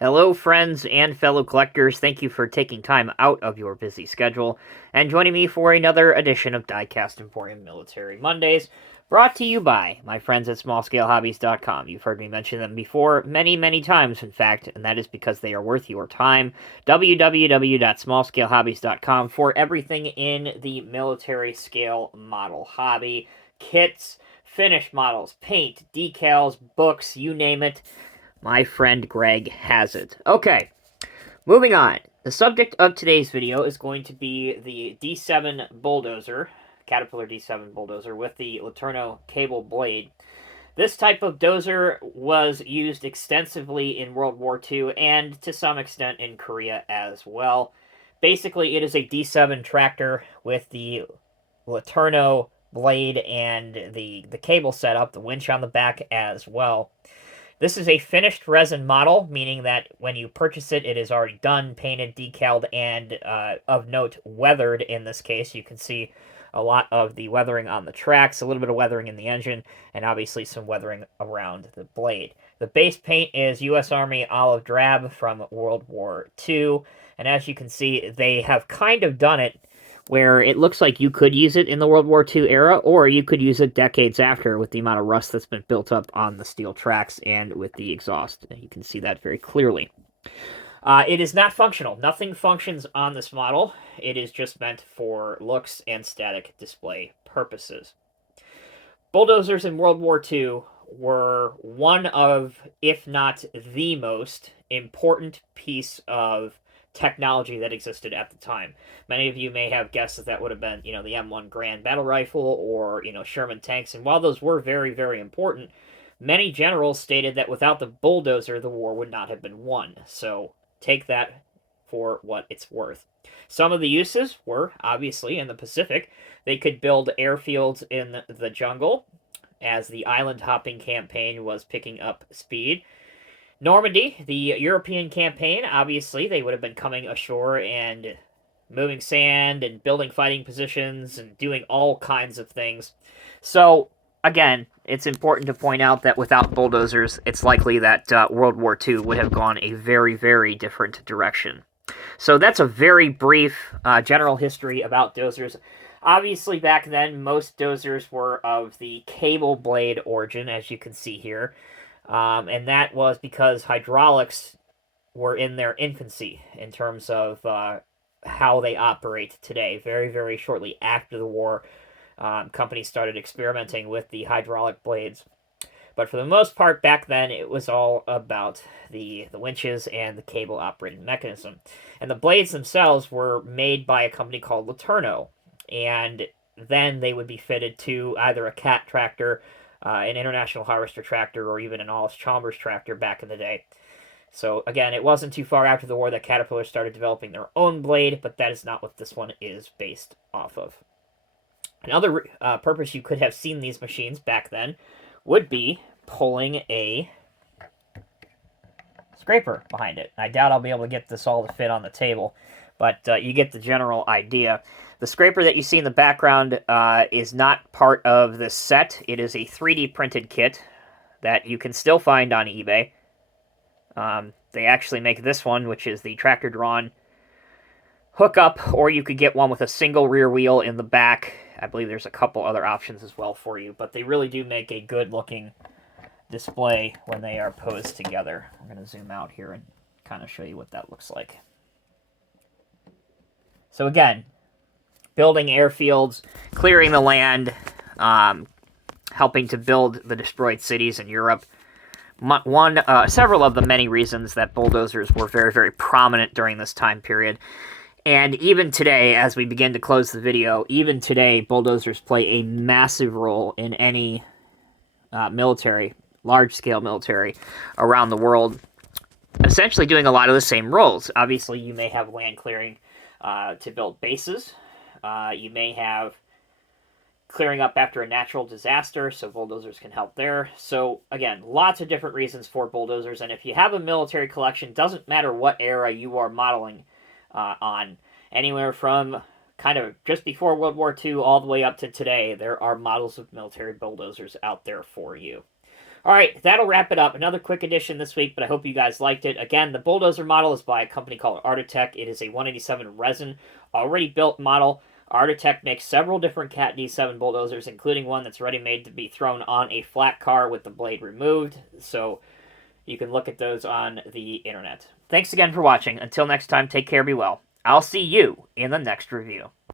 Hello, friends and fellow collectors. Thank you for taking time out of your busy schedule and joining me for another edition of Diecast Emporium Military Mondays, brought to you by my friends at SmallScaleHobbies.com. You've heard me mention them before many, many times, in fact, and that is because they are worth your time. www.smallscalehobbies.com for everything in the military scale model hobby. Kits, finished models, paint, decals, books, you name it. My friend Greg has it. Okay, moving on. The subject of today's video is going to be the D7 Bulldozer, Caterpillar D7 Bulldozer, with the LeTourneau Cable blade. This type of dozer was used extensively in World War II and to some extent in Korea as well. Basically, it is a D7 tractor with the LeTourneau blade and the cable setup, the winch on the back as well. This is a finished resin model, meaning that when you purchase it, it is already done, painted, decaled, and of note, weathered in this case. You can see a lot of the weathering on the tracks, a little bit of weathering in the engine, and obviously some weathering around the blade. The base paint is U.S. Army olive drab from World War II, and as you can see, they have kind of done it where it looks like you could use it in the World War II era, or you could use it decades after with the amount of rust that's been built up on the steel tracks and with the exhaust. You can see that very clearly. It is not functional. Nothing functions on this model. It is just meant for looks and static display purposes. Bulldozers in World War II were one of, if not the most important piece of technology that existed at the time. Many of you may have guessed that that would have been, the M1 Grand Battle Rifle or, Sherman tanks. And while those were very, very important, many generals stated that without the bulldozer, the war would not have been won. So take that for what it's worth. Some of the uses were, obviously, in the Pacific. They could build airfields in the jungle as the island hopping campaign was picking up speed. Normandy, the European campaign, obviously, they would have been coming ashore and moving sand and building fighting positions and doing all kinds of things. So, again, it's important to point out that without bulldozers, it's likely that World War II would have gone a very, very different direction. So that's a very brief general history about dozers. Obviously, back then, most dozers were of the cable blade origin, as you can see here. And that was because hydraulics were in their infancy in terms of how they operate today. Very, very shortly after the war, companies started experimenting with the hydraulic blades. But for the most part, back then, it was all about the winches and the cable operated mechanism. And the blades themselves were made by a company called LeTourneau. And then they would be fitted to either a cat tractor, an International Harvester tractor, or even an Allis-Chalmers tractor back in the day. So again, it wasn't too far after the war that Caterpillar started developing their own blade, but that is not what this one is based off of. Another purpose you could have seen these machines back then would be pulling a scraper behind it. I doubt I'll be able to get this all to fit on the table, but you get the general idea. The scraper that you see in the background is not part of this set. It is a 3D printed kit that you can still find on eBay. They actually make this one, which is the tractor-drawn hookup, or you could get one with a single rear wheel in the back. I believe there's a couple other options as well for you, but they really do make a good-looking display when they are posed together. I'm going to zoom out here and kind of show you what that looks like. So again, building airfields, clearing the land, helping to build the destroyed cities in Europe. Several of the many reasons that bulldozers were very, very prominent during this time period. And even today, as we begin to close the video, even today, bulldozers play a massive role in any military, large-scale military around the world, essentially doing a lot of the same roles. Obviously, you may have land clearing to build bases. You may have clearing up after a natural disaster, so bulldozers can help there. So, again, lots of different reasons for bulldozers, and if you have a military collection, doesn't matter what era you are modeling on, anywhere from kind of just before World War II all the way up to today, there are models of military bulldozers out there for you. All right, that'll wrap it up. Another quick edition this week, but I hope you guys liked it. Again, the Bulldozer model is by a company called Artitec. It is a 187 resin, already built model. Artitec makes several different Cat D7 bulldozers, including one that's ready made to be thrown on a flat car with the blade removed. So you can look at those on the internet. Thanks again for watching. Until next time, take care, be well. I'll see you in the next review.